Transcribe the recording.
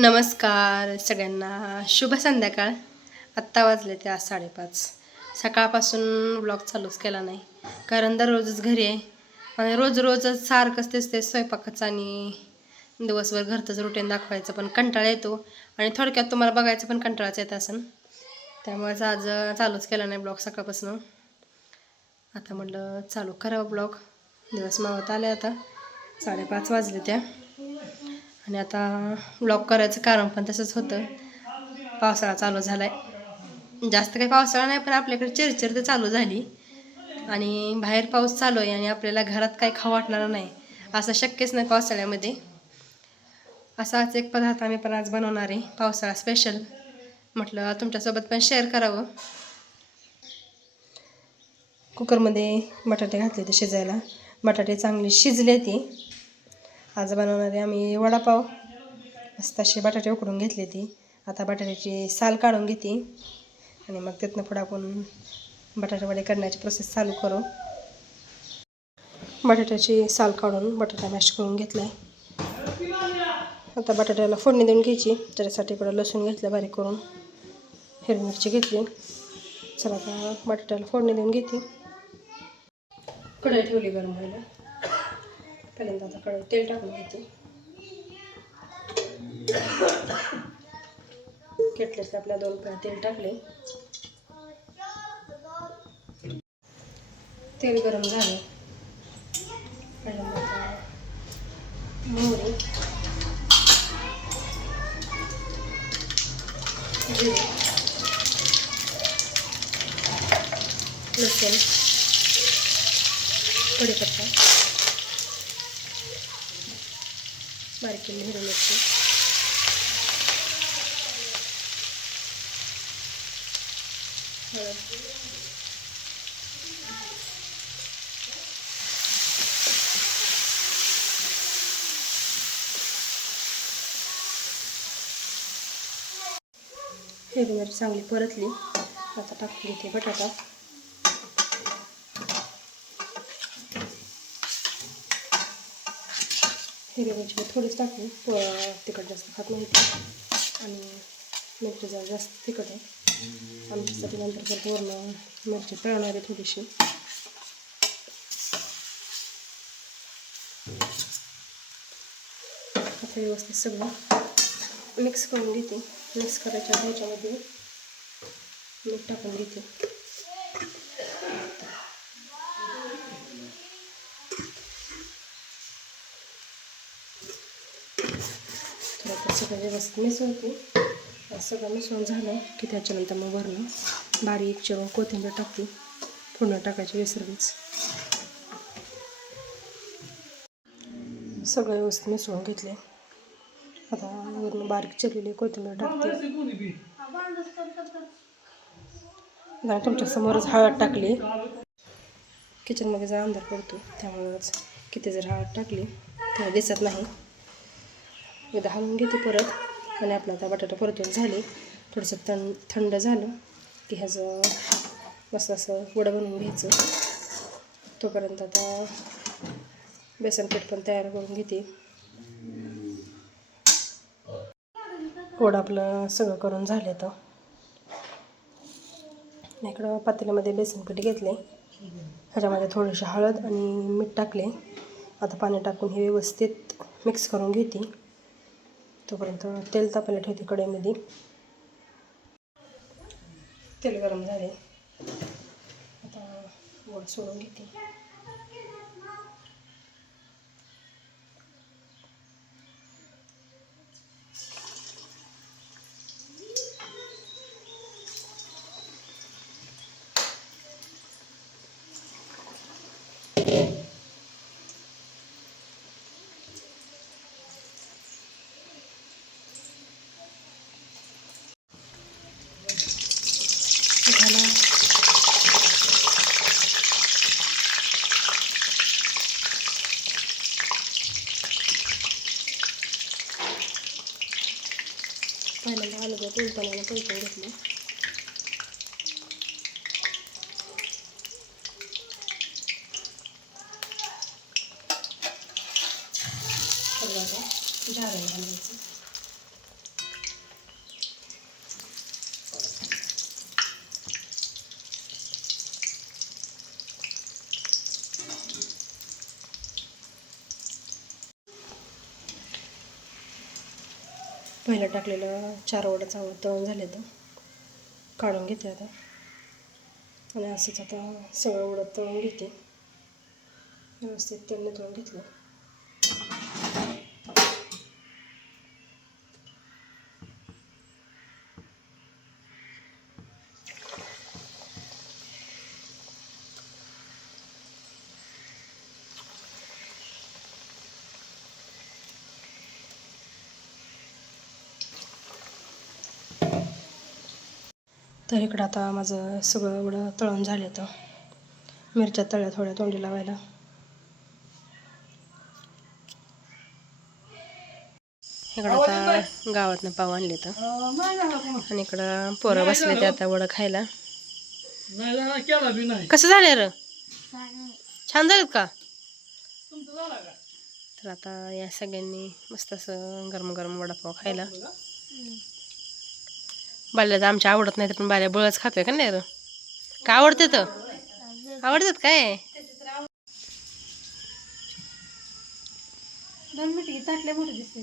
नमस्कार सगळ्यांना, शुभ संध्याकाळ. आत्ता वाजले ते आज 5:30. सकाळपासून ब्लॉग चालूच केला नाही, कारण दररोजच घरी आहे आणि रोजच सारखंच तेच स्वयंपाकाचं आणि दिवसभर घरचंच रुटीन दाखवायचं पण कंटाळा येतो आणि थोडक्यात तुम्हाला बघायचं पण कंटाळाच येत असेल. त्यामुळेच आज चालूच केला नाही ब्लॉग सकाळपासून. आता म्हटलं चालू करावं ब्लॉग. दिवस मावत आले, आता 5:30 वाजले त्या. आणि आता ब्लॉग करायचं कारण पण तसंच होतं, पावसाळा चालू झाला आहे. जास्त काही पावसाळा नाही, पण आपल्याकडे चिरचिर तर चालू झाली आणि बाहेर पाऊस चालू आहे आणि आपल्याला घरात काही खाऊ वाटणार नाही असं शक्यच नाही पावसाळ्यामध्ये. असाच एक पदार्थ आम्ही पण आज बनवणार आहे, पावसाळा स्पेशल. म्हटलं तुमच्यासोबत पण शेअर करावं. कुकरमध्ये बटाटे घातले ते शिजायला. बटाटे चांगले शिजले ते. आज बनवणार आहे आम्ही वडापाव. मस्त असे बटाटे उकडून घेतले ती. आता बटाट्याची साल काढून घेते आणि मग तिथनं पुढं आपण बटाटे वडे करण्याची प्रोसेस चालू करू. बटाट्याची साल काढून बटाटा मॅश करून घेतला आहे. आता बटाट्याला फोडणी देऊन घ्यायची. त्याच्यासाठी इकडं लसूण घेतलं बारीक करून, हिरवी मिरची घेतली. चला आता बटाट्याला फोडणी देऊन घेते. कढई ठेवली गरम व्हायला. पहिल्यांदा आता कढई तेल टाकून घेते. घेतलेच आपल्या 2 पळ्या तेल टाकले. तेल गरम झाले. पहिल्यांदा मोहरी, जिरे, लसूण, कढीपत्ता, बारीक केलेली हिरवी मिरची, हळद, हिरवी मिरची चांगली परतली. आता टाकून घेते बटाटा. हिरवी मिरची थोडीच टाकली, तिखट जास्त खात नाही आणि मिरची जरा जास्त तिखट आहे आमच्यासाठी. नंतर परत वरून मिरची तळणार आहे थोडीशी. आता व्यवस्थित सगळं मिक्स करून घेते. मिक्स करायच्या ह्याच्यामध्ये मीठ टाकून घेते. थोडं सगळं व्यवस्थित मिसळते. सगळं मिसळून झालं की त्याच्यानंतर मग वरून बारीक चिरून कोथिंबीर टाकते. फोडणी टाकायची विसरलीच. सगळं व्यवस्थित मिसळून घेतले. आता वरून बारीक चिरलेली कोथिंबीर टाकते. तुमच्या समोरच हळद टाकली. किचनमध्ये जर अंधार पडतो त्यामुळंच किती जर हळद टाकली तेव्हा दिसत नाही. एकदा हलवून घेते परत आणि आपला आता बटाटा परतून झाले. थोडंसं थंड झालं की ह्याचं मस्त असं वडं बनवून घ्यायचं. तोपर्यंत आता बेसन पीठ पण तयार करून घेते. वडं आपलं सगळं करून झालं. तर इकडं पातेल्यामध्ये बेसन पीठ घेतले. ह्याच्यामध्ये थोडीशी हळद आणि मीठ टाकले. आता पाणी टाकून हे व्यवस्थित मिक्स करून घेते. तोपर्यंत तेल तापायला ठेवते कढईमध्ये. तेल गरम झाले. आता वडं सोडून घेते. पहिल्यांदा आलूगड्या 3 पाण्याने परतून घेतलं. झारायला घालायचं. पहिलं टाकलेलं 4 वडं चांगलं तळून झाले तर काढून घेते आता. आणि असंच आता सगळं वडं तळून घेते. व्यवस्थित तेल तळून घेतलं. तर इकडं आता माझं सगळं एवढं तळून झालं तर मिरच्या तळल्या थोड्या तोंडी लावायला. इकडं आता गावातनं पाव आणले तर आणि इकडं पोरं बसले ते आता वडं खायला. कसं झालं र? छान झालं का? तर आता या सगळ्यांनी मस्त असं गरम गरम वडापाव खायला. बाल्याला आमच्या आवडत नाही तर पण बाल्या बळच खातोय का नाही र? का आवडते तर आवडतात काय? 2 मिनिटं ताटल्या मोठं दिसते.